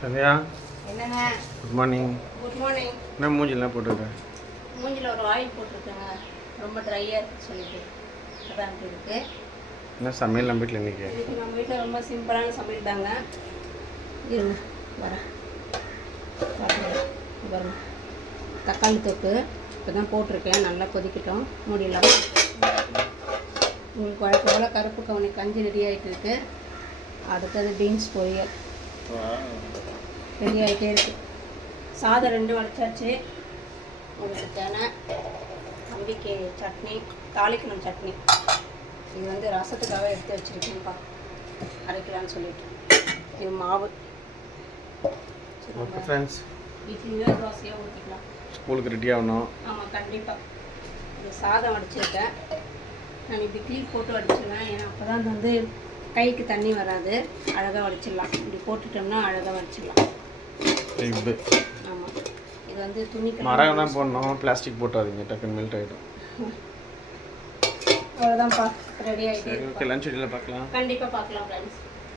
சந்தியா என்னங்க? Good morning. Good morning. என்ன மூஞ்சிலாம் போட்டுருக்கேன்? மூஞ்சில் ஒரு ஆயில் போட்டிருக்கேங்க, ரொம்ப ட்ரையாக இருக்குன்னு சொல்லிட்டு அதான் அப்படி இருக்கு. என்ன சமையல் நம்ம வீட்டில் இன்றைக்கி? இதுக்கு நம்ம வீட்டில் ரொம்ப சிம்பிளான சமையல் தாங்க. இருங்க வரேன் பாருங்க. தக்காளி தொக்கு இப்போ தான் போட்டிருக்கேன், நல்லா கொதிக்கட்டும், மூடிடலாம். உங்களுக்கு வழக்கம் போல் கருப்பு கவுனி கஞ்சி ரெடி ஆகிட்டு இருக்கு. அடுத்தது பீன்ஸ் பொரியல் ரெடி ஆகிட்டே இருக்கு. சாதம் 2 வடிச்சாச்சு. உங்களுக்கான நம்பிக்கை சட்னி, தாளிக்கணும் சட்னி. இது வந்து ரசத்துக்காக எடுத்து வச்சுருக்கேன்ப்பா, அரைக்கலான்னு சொல்லிட்டு. இது மாவு. ஓகே ஃப்ரெண்ட்ஸ், இட்லியோ தோசையோ ஊற்றிக்கலாம். ஸ்கூலுக்கு ரெடி ஆகணும். ஆமாம், கண்டிப்பாக. இது சாதம் வடிச்சிருக்கேன். நான் இப்படி க்ளீன் போட்டு வடிச்சிடுவேன், ஏன்னா அப்போ தான் வந்து கைக்கு தண்ணி வராது. அழகாக வடிச்சிடலாம். இப்படி போட்டுட்டோம்னா அழகாக வடிச்சிடலாம். ஆமாம், இது வந்து துணி மரம் தான் போடணும், பிளாஸ்டிக் போட்டாதீங்க, டக்குன்னு மெல்ட் ஆகிடும். அவ்வளோதான்ப்பா, ரெடி ஆகிட்டு. ஓகே, லஞ்ச் ரெடியில் பார்க்கலாம். கண்டிப்பாக பார்க்கலாம் ஃப்ரெண்ட்ஸ்.